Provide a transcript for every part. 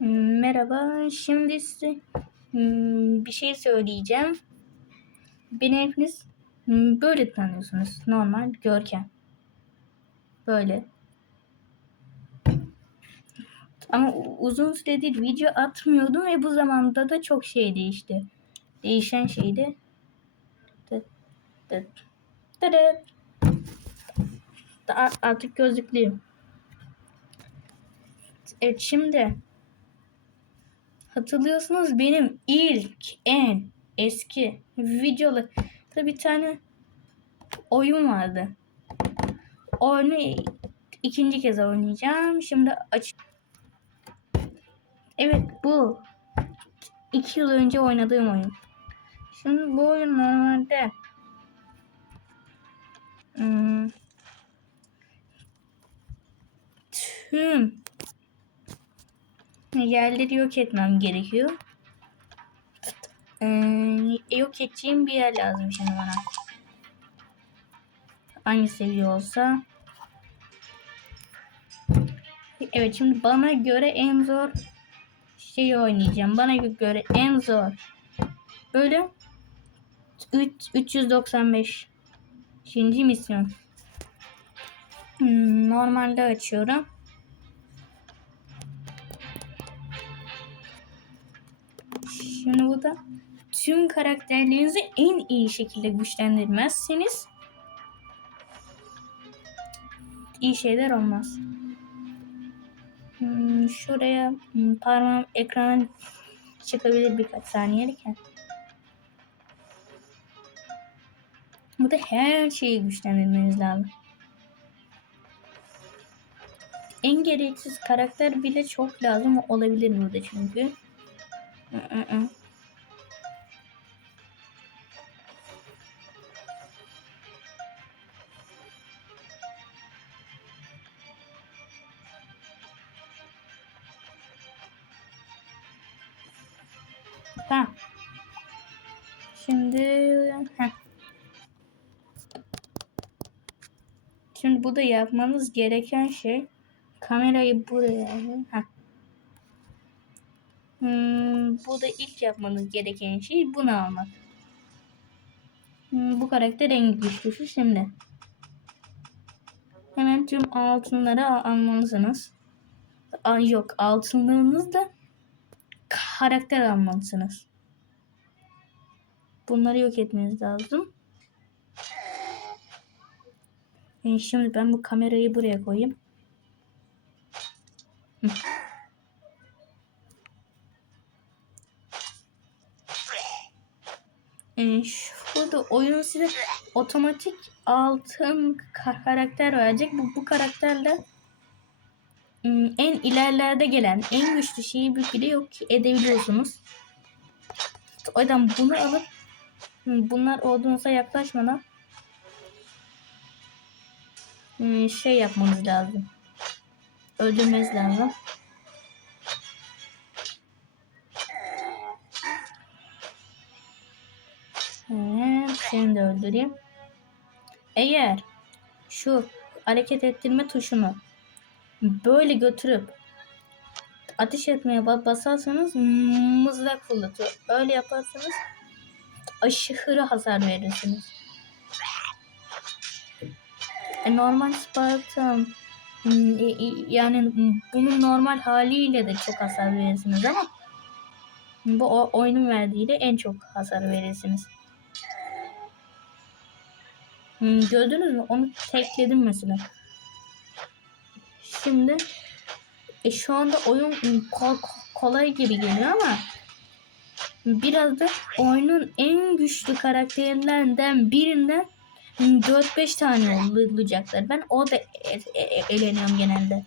Merhaba. Şimdi size hmm, bir şey söyleyeceğim. Beni hepiniz hmm, böyle tanıyorsunuz. Normal Görkem. Böyle. Ama uzun süredir video atmıyordum ve bu zamanda da çok şey değişti. Değişen şey de Tıt, tıt, tırıt. Da- Artık gözlüklüyüm. Evet şimdi hatırlıyorsunuz benim ilk en eski videolı bir tane oyun vardı. Oyunu ikinci kez oynayacağım. Şimdi aç. Evet bu. iki yıl önce oynadığım oyun. Şimdi bu oyun normalde hmm, tüm yerleri yok etmem gerekiyor. Ee, yok edeceğim bir yer lazım şimdi bana. Aynı seviye olsa. Evet şimdi bana göre en zor şeyi oynayacağım. Bana göre en zor. Böyle 3, 395. Şimdi misyon. Hmm, normalde açıyorum. Şimdi bu da tüm karakterlerinizi en iyi şekilde güçlendirmezseniz iyi şeyler olmaz. Hmm, şuraya hmm, parmağım ekrana çıkabilir birkaç saniyeliken. Bu da her şeyi güçlendirmeniz lazım. En gereksiz karakter bile çok lazım olabilir burada çünkü. Tamam. Şimdi. Şimdi bu da yapmanız gereken şey kamerayı buraya heh. Hmm, bu da ilk yapmanız gereken şey bunu almak. Hmm, bu karakter en güçlüsü şimdi. Hemen tüm altınları al- almalısınız. Aa, yok altınlarınız da karakter almalısınız. Bunları yok etmeniz lazım. Şimdi ben bu kamerayı buraya koyayım. Hı. Ee, şurada oyun size otomatik altın ka- karakter verecek. Bu, bu karakterle ım, en ilerlerde gelen en güçlü şeyi bile yok edebiliyorsunuz. O yüzden bunu alıp ım, bunlar olduğunuza yaklaşmadan ım, şey yapmanız lazım. Öldürmeniz lazım. Seni de öldüreyim. Eğer şu hareket ettirme tuşunu böyle götürüp ateş etmeye ba- basarsanız mızrak fırlatıyor. Öyle yaparsanız aşırı hasar verirsiniz. E, normal Spartan hmm, yani bunun normal haliyle de çok hasar verirsiniz ama bu oyunun verdiğiyle en çok hasar verirsiniz. Hmm, gördünüz mü? Onu tekledim mesela. Şimdi e, şu anda oyun hmm, ko- ko- kolay gibi geliyor ama biraz da oyunun en güçlü karakterlerinden birinden hmm, 4-5 tane olacaklar. Ben o da e- e- e- eleniyorum genelde.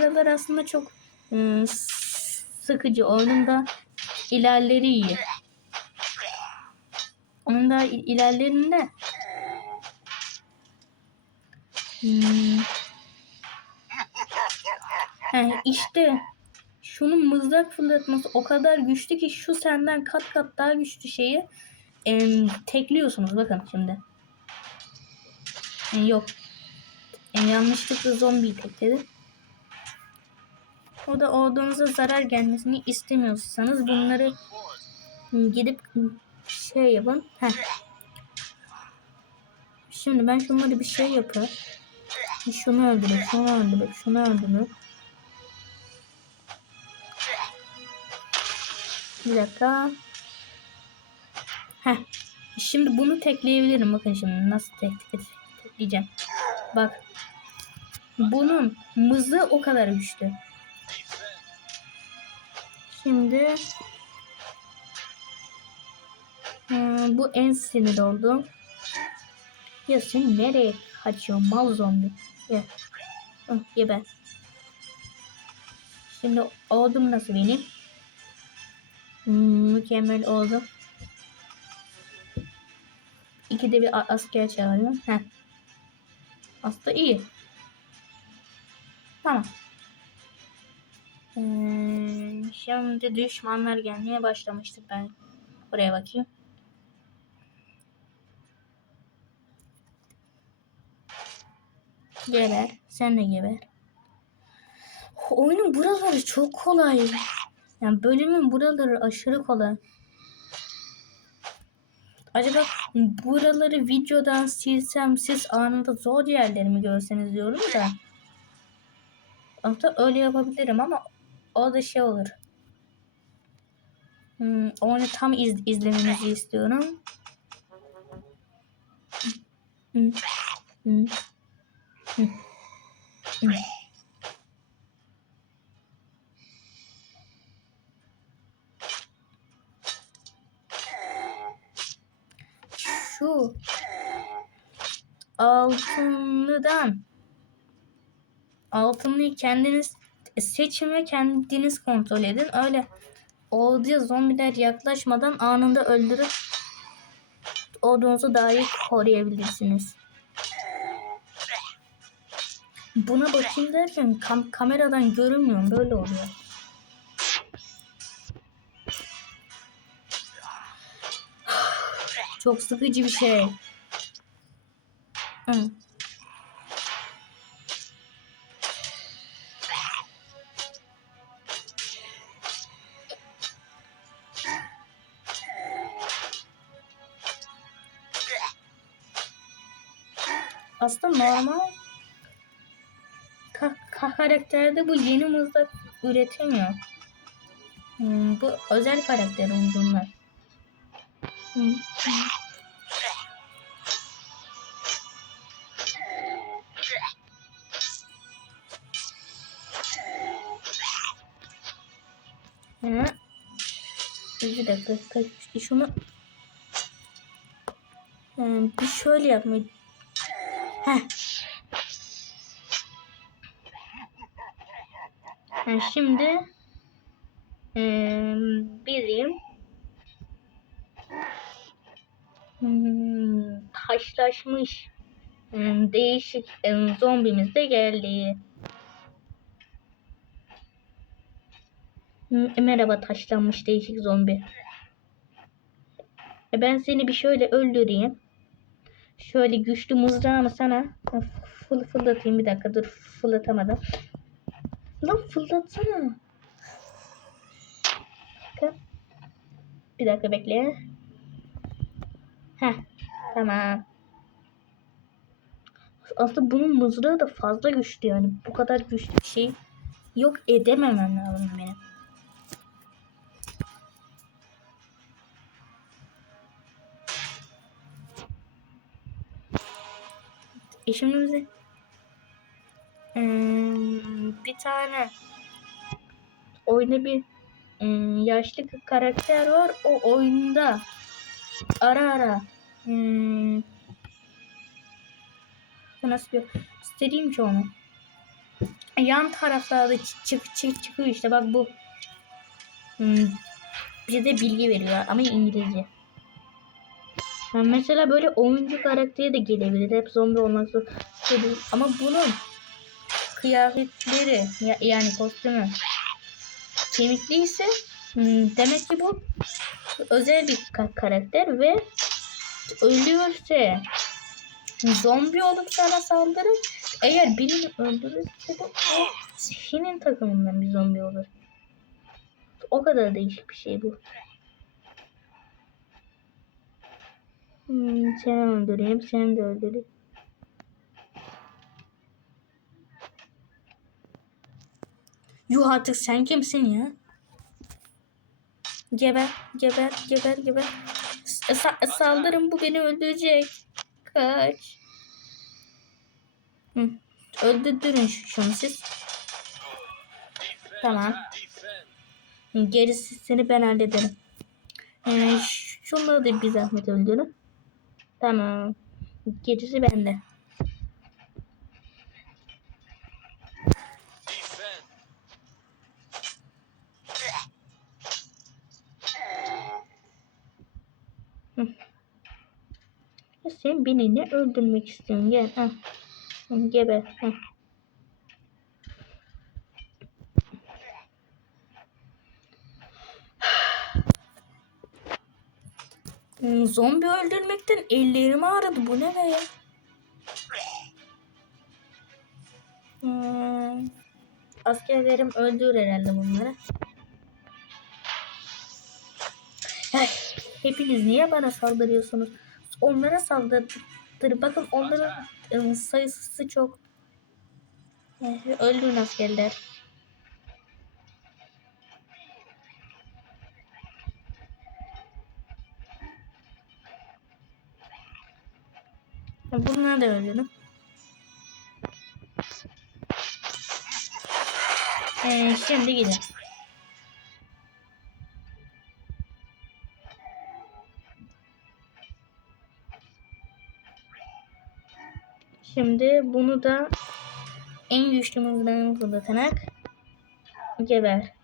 Buralar aslında çok ıı, sıkıcı. Onun da ilerleri iyi. Onun da il- ilerlerinde hmm, He, işte şunun mızrak fırlatması o kadar güçlü ki şu senden kat kat daha güçlü şeyi em, tekliyorsunuz. Bakın şimdi. E, yok. E, yanlışlıkla zombiyi tekledim. O da ordunuza zarar gelmesini istemiyorsanız bunları gidip şey yapın. Heh. Şimdi ben şunları bir şey yapayım. Şunu öldürür, şunu öldürür, şunu öldürür. Bir dakika. Heh. Şimdi bunu tekleyebilirim. Bakın şimdi nasıl tek tekleyeceğim. Bak. Bunun mızı o kadar güçlü. Şimdi Hmm, bu en sinir oldu. Ya sen nereye kaçıyorsun mal zombi? Ye. Hı, ye ben. Şimdi oldum nasıl benim? Hmm, mükemmel oldu. İkide bir asker çağırıyorum. Heh. Aslında iyi. Tamam. Hmm, şimdi düşmanlar gelmeye başlamıştır ben. Buraya bakayım. Geber. Sen de geber. Oyunun buraları çok kolay. Yani bölümün buraları aşırı kolay. Acaba buraları videodan silsem siz anında zor yerlerimi görseniz diyorum da. Aslında öyle yapabilirim ama o da şey olur. Hmm, onu tam iz, izlemenizi istiyorum. Şu altınlıdan altınlıyı kendiniz seçin ve kendiniz kontrol edin. Öyle orduya zombiler yaklaşmadan anında öldürüp ordunuzu daha iyi koruyabilirsiniz. Buna bakayım derken kam- kameradan görünmüyorum. Böyle oluyor. Çok sıkıcı bir şey. Hı. Aslında normal ka- ka- karakterde bu yeni mızrak üretemiyor. Hmm, bu özel karakter bunlar. Hı. Hı. Bir dakika. Şunu Hmm, bir şöyle yapmayı. Heh. Ha, şimdi eee bizim hmm, taşlaşmış hmm, değişik em, zombimiz de geldi. Hmm, merhaba taşlanmış değişik zombi. E, ben seni bir şöyle öldüreyim. Şöyle güçlü mızrağımı sana fıl fırlatayım bir dakika dur fırlatamadım. Lan fırlatsana. Bakın. Bir dakika bekle. Heh tamam. Aslında bunun mızrağı da fazla güçlü yani. Bu kadar güçlü bir şey yok edememem lazım benim. E bize hmm, bir tane oyunda bir yaşlı bir karakter var. O oyunda ara ara nasıl göstereyim ki onu. Yan taraflarda çık çık çıkıyor işte bak bu. Hmm, bize de bilgi veriyor ama İngilizce. Yani mesela böyle oyuncu karakteri de gelebilir. Hep zombi olmak zor. değil. Ama bunun kıyafetleri ya- yani kostümü kemikliyse hmm, demek ki bu özel bir ka- karakter ve ölüyorsa zombi olup sana saldırır. Eğer birini öldürürse de o senin takımından bir zombi olur. O kadar değişik bir şey bu. Hmm, seni öldüreyim, seni de öldüreyim. Yuh artık sen kimsin ya? Geber, geber, geber, geber. Sa- saldırın bu beni öldürecek. Kaç. Hı. Öldürdürün şu- şunu siz. Tamam. Gerisini ben hallederim. Ee, şunları da bir zahmet öldürün. Tamam. Gerisi bende. Sen beni ne öldürmek istiyorsun? Gel. Heh. Hı, Geber. Heh. Zombi öldürmekten ellerim ağrıdı. Bu ne be? Hmm. Askerlerim öldür herhalde bunları. Ay, hepiniz niye bana saldırıyorsunuz? Onlara saldırdır. Bakın onların ıı, sayısı çok. Eh, Öldürün askerler. Bunları da öldürün. Ee, şimdi gidin. Şimdi bunu da en güçlü mızrağını fırlatarak geber.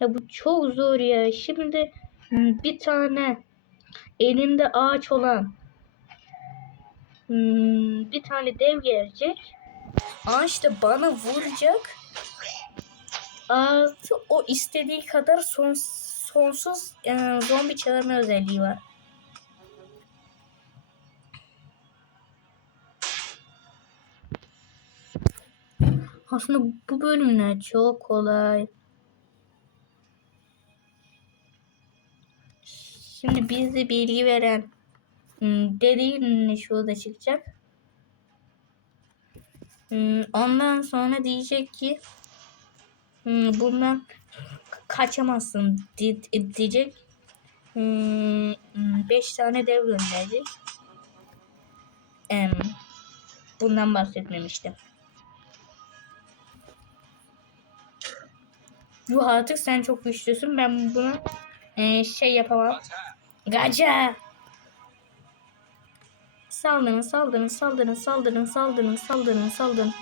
Ya bu çok zor ya. Şimdi hmm, bir tane elinde ağaç olan hmm, bir tane dev gelecek. Ağaç da bana vuracak. Artı o istediği kadar son, sonsuz e, zombi çağırma özelliği var. Aslında bu bölümler çok kolay. Şimdi bize bilgi veren hmm, dediğin şurada çıkacak. Hmm, Ondan sonra diyecek ki hmm, bundan kaçamazsın di- diyecek. Hmm, hmm, Beş tane dev gönderecek. Bundan bahsetmemiştim. Yuh artık sen çok güçlüsün. Ben bunu e, şey yapamam. Gaca! Saldırın, saldırın, saldırın, saldırın, saldırın, saldırın, saldırın.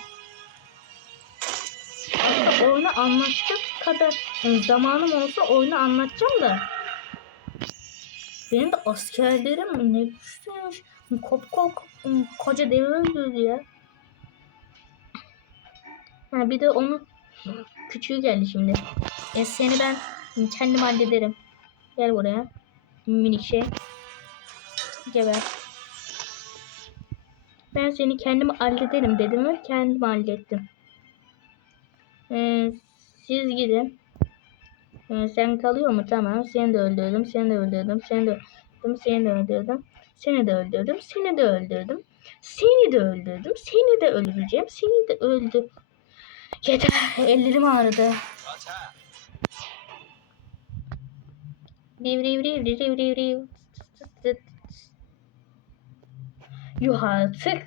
Aslında oyunu anlatacak kadar yani zamanım olsa oyunu anlatacağım da. Benim de askerlerim ne güçlüymüş. Kop kop koca devi öldürdü ya. Ha, bir de onun küçüğü geldi şimdi. E, seni ben kendim hallederim. Gel buraya. Minik şey. Geber. Ben seni kendim hallederim dedim ve kendim hallettim. Ee, siz gidin. Ee, sen kalıyor mu? Tamam. Seni de öldürdüm. Seni de öldürdüm. Seni de öldürdüm. Seni de öldürdüm. Seni de öldürdüm. Seni de öldürdüm. Seni de öldürdüm. Seni de öldüreceğim. Seni de öldü. Yeter. Ellerim ağrıdı. Riv. Yuh artık.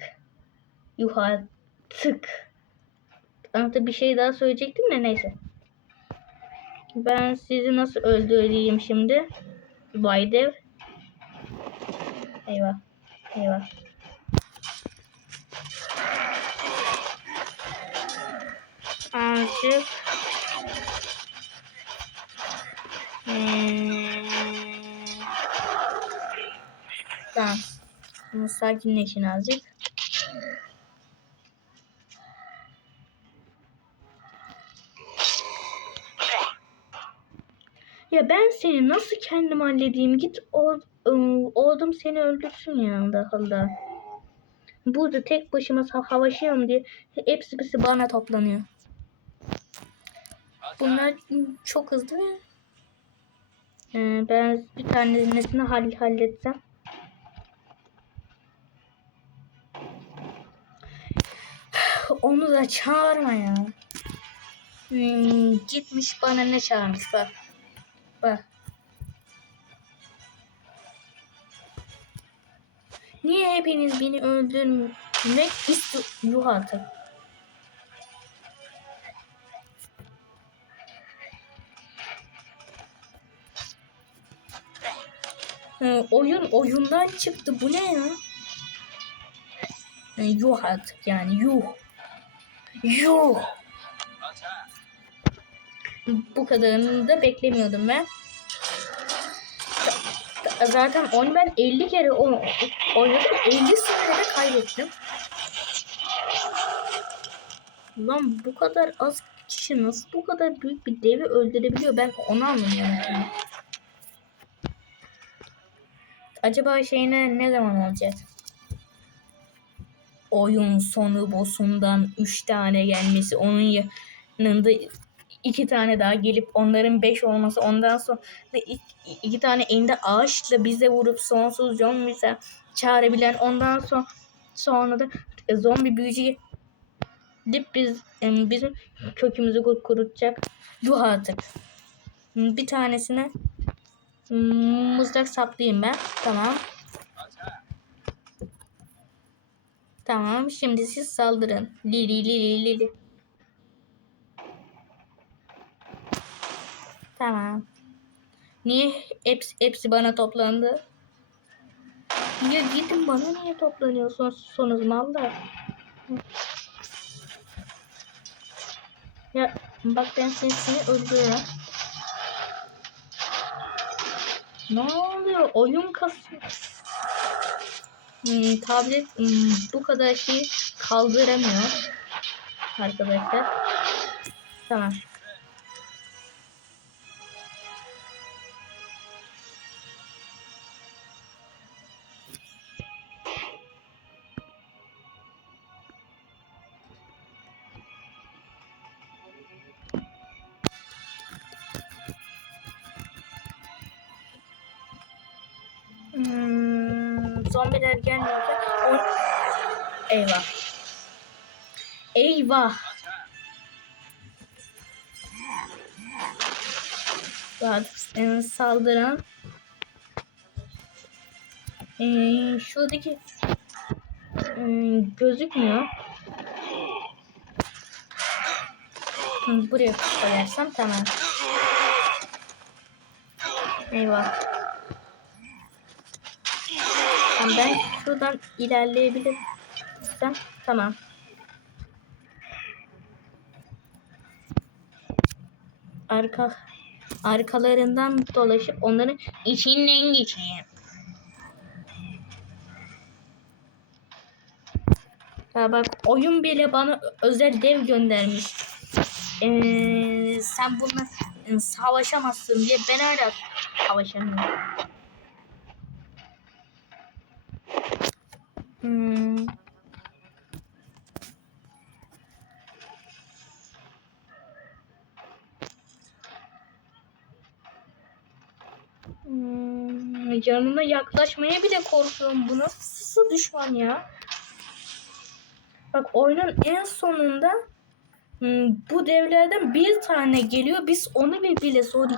Yuh artık. Artık bir şey daha söyleyecektim de neyse. Ben sizi nasıl öldüreyim şimdi? Baydev. Eyvah. Eyvah. Azıcık. Hmm. Tamam. Bunu sakinleşin azıcık. Ya ben seni nasıl kendim halledeyim? Git o ıı, oğlum seni öldürsün yanında hala. Burada tek başıma savaşıyorum diye hepsi bana toplanıyor. Bunlar çok hızlı mı? Ee, ben bir tanesini hall halletsem. Onu da çağırma ya. Hmm, gitmiş bana ne çağırmış bak. Niye hepiniz beni öldürmek istiyor artık? Oyun oyundan çıktı. Bu ne ya? Ee, yuh artık yani yuh. Yuh. Bu kadarını da beklemiyordum ben. Zaten onu ben 50 kere oynadım. 50 saniyede kaybettim. Lan bu kadar az kişi nasıl bu kadar büyük bir devi öldürebiliyor? Ben onu anlamıyorum. Acaba şeyine ne zaman olacak? Oyun sonu boss'undan 3 tane gelmesi, onun yanında iki tane daha gelip onların 5 olması, ondan sonra iki, tane elinde ağaçla bize vurup sonsuz zombi çağırabilen, ondan sonra sonra da zombi büyücü dip biz em, bizim kökümüzü kur- kurutacak. Yuh artık. Bir tanesine mızrak saplayayım ben. Tamam. Tamam. Şimdi siz saldırın. Lili lili lili. Tamam. Niye hepsi, hepsi bana toplandı? Ya gidin bana niye toplanıyorsunuz mallar? Ya bak ben seni öldürüyorum. Ne oluyor? Oyun kasıyor. Hmm, tablet hmm, bu kadar şey kaldıramıyor. Arkadaşlar. Tamam. Zombiler gelmiyorsa o... Eyvah. Eyvah. Rahat e, saldıran e, şuradaki e, gözükmüyor. Buraya koyarsam tamam. Eyvah. Tamam, ben şuradan ilerleyebilirsem tamam. Arka arkalarından dolaşıp onların içinden geçeyim. Ya bak oyun bile bana özel dev göndermiş. Ee, sen bununla e, savaşamazsın diye ben hala savaşamıyorum. Hmm. Hmm, yanına yaklaşmaya bile korkuyorum. Bu nasıl düşman ya? Bak oyunun en sonunda hmm, bu devlerden bir tane geliyor. Biz onu bir bile zor.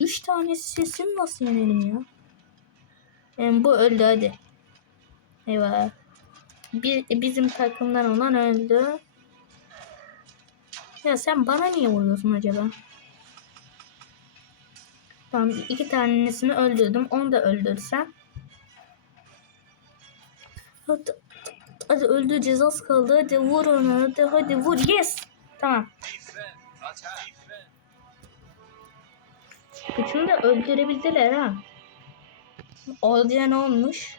Üç tane sesim nasıl yenelim ya? Yani bu öldü hadi. Eyvah. Bir, bizim takımdan olan öldü. Ya sen bana niye vuruyorsun acaba? Tamam iki tanesini öldürdüm. Onu da öldürsem. Hadi, hadi öldüreceğiz az kaldı. Hadi vur onu. Hadi, hadi vur. Yes. Tamam. Üçünü de öldürebildiler ha. Olduya ne olmuş?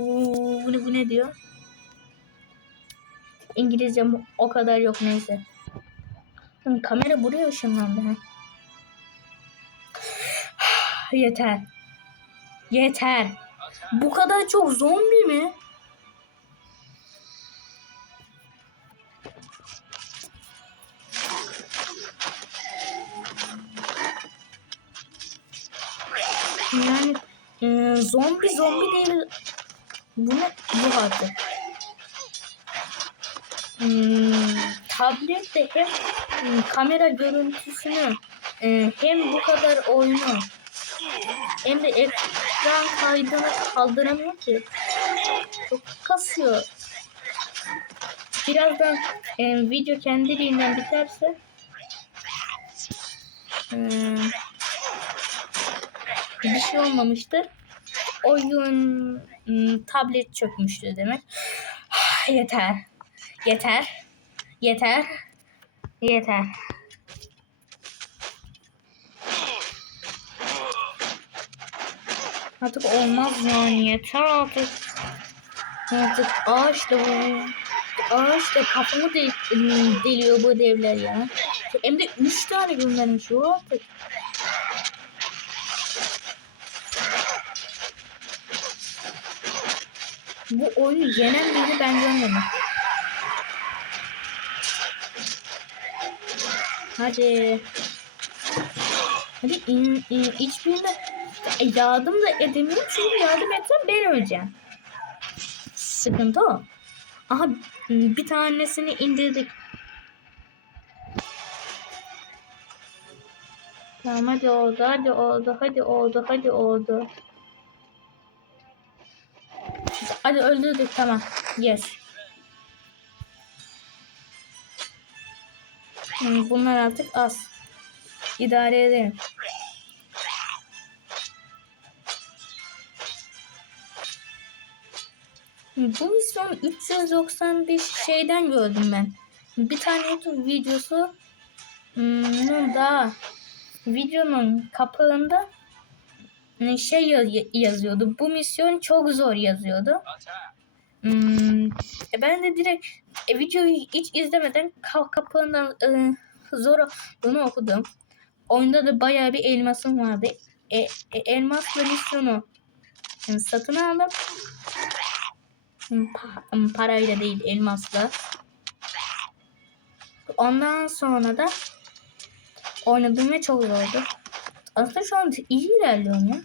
Bu ne, bu ne diyor? İngilizcem o kadar yok neyse. Hı, Kamera buraya ışınlandı. ha. Yeter. Yeter. Bu kadar çok zombi mi? Yani e, zombi zombi değil. Bu ne? Bu artık. Hmm, tablette hem hmm, kamera görüntüsünü e, hem bu kadar oyunu hem de ekran kaydını kaldıramıyor ki. Çok kasıyor. Birazdan e, video kendiliğinden biterse hmm, bir şey olmamıştır. Oyun tablet çökmüştü demek. Yeter. Yeter. Yeter. Yeter. Artık olmaz yani yeter artık. Artık ağaç da bu. Ağaç da kafamı de, deliyor bu devler ya. Hem de üç tane göndermiş o artık. Bu oyunu yenen birini ben görmedim. Hadi. Hadi in, in, hiçbirine yardım da edemiyorum çünkü yardım etsem ben öleceğim. Sıkıntı o. Aha bir tanesini indirdik. Tamam hadi oldu hadi oldu hadi oldu hadi oldu. Hadi öldürdük tamam. Yes. Hmm, Bunlar artık az. İdare edelim. Bu misyon 395 şeyden gördüm ben. Bir tane YouTube videosu hmm, daha videonun kapağında şey yaz- yazıyordu. Bu misyon çok zor yazıyordu. Hmm, e ben de direkt e, videoyu hiç izlemeden ka- kapağından e, zor olduğunu okudum. Oyunda da bayağı bir elmasım vardı. E, e, elmasla misyonu yani satın aldım. Hmm, pa- hmm, parayla değil elmasla. Ondan sonra da oynadım ve çok zordu. Aslında şu an iyi ilerliyorum ya.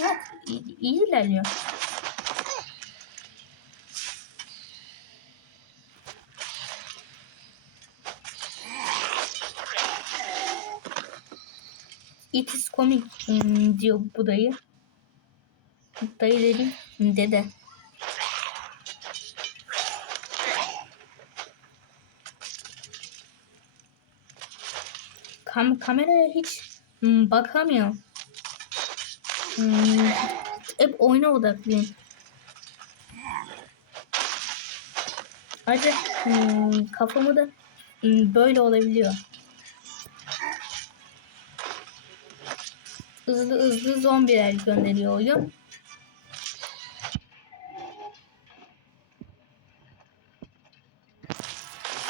Evet, iyi, iyi ilerliyor. It is coming hmm, diyor bu dayı. Dayı dedim dede. Kam kameraya hiç hmm, bakamıyorum. Hmm, hep oyuna odaklıyım. Ayrıca hmm, kafamı da hmm, böyle olabiliyor. Hızlı hızlı zombiler gönderiyor oyun.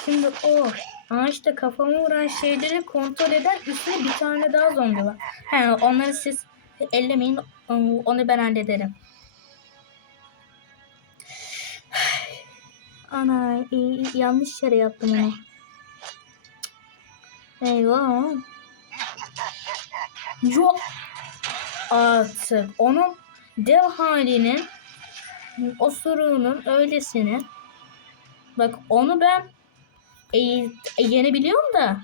Şimdi o ağaçta kafama vuran şeyleri kontrol eder. Üstüne bir tane daha zombi var. He, onları siz ellemeyin. Onu ben hallederim. Ana yanlış yere yaptım onu. Eyvah. Yok artık onun dev halinin osuruğunun öylesine bak onu ben e, e, yenebiliyorum da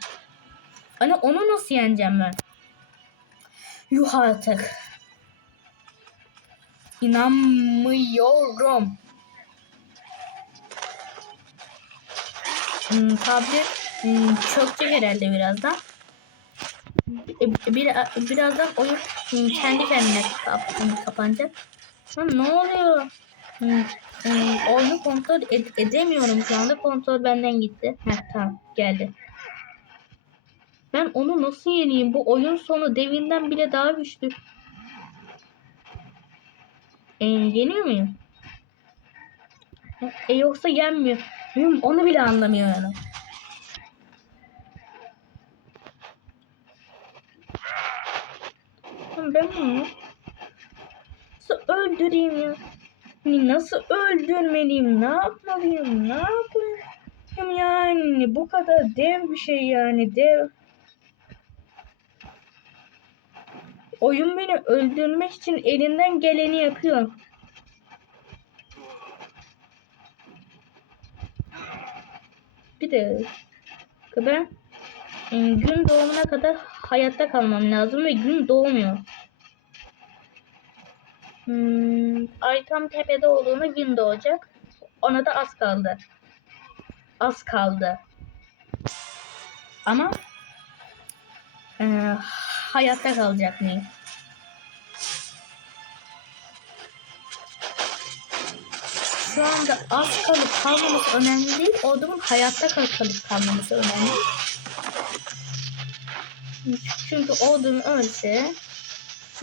hani onu nasıl yeneceğim ben? Yuh artık. İnanmıyorum. Hmm, tablet hmm, çökecek herhalde birazdan. E, Bir, birazdan oyun hmm, kendi kendine kap, kapanacak. Ne oluyor? Hmm, Hmm, oyunu kontrol ed edemiyorum şu anda. Kontrol benden gitti. Heh tamam geldi. Ben onu nasıl yeneyim? Bu oyun sonu devinden bile daha güçlü. Ee, yeniyor muyum? E yoksa yenmiyor. Bilmiyorum, onu bile anlamıyor yani. Ben bunu nasıl öldüreyim ya? Hani nasıl öldürmeliyim? Ne yapmalıyım? Ne yapayım yani? Bu kadar dev bir şey yani dev. Oyun beni öldürmek için elinden geleni yapıyor. Bir de ben e, gün doğumuna kadar hayatta kalmam lazım ve gün doğmuyor. Hmm, ay tam tepede olduğunda gün doğacak. Ona da az kaldı. Az kaldı. Ama e, hayatta kalacak mıyım? Şu anda az kalıp kalmaması önemli değil. Ordumun hayatta kalıp kalmaması önemli. Çünkü ordum ölse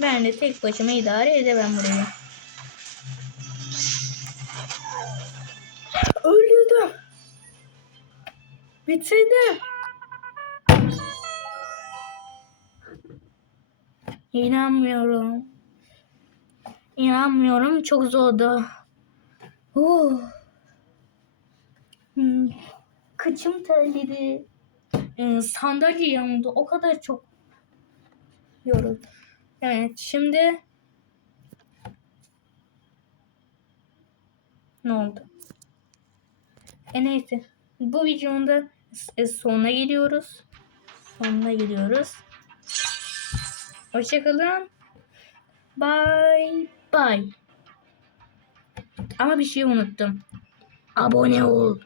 ben de tek başıma idare edemem burayı. Öldürdüm. Bitirdim. İnanmıyorum. İnanmıyorum. Çok zordu. Oh. Hmm. Kıçım terledi. Ee, sandalye yandı. O kadar çok yoruldu. Evet şimdi ne oldu? E neyse. Bu videonun da e, sonuna geliyoruz. Sonuna geliyoruz. Hoşçakalın. Bye bye. Ama bir şey unuttum. Abone ol.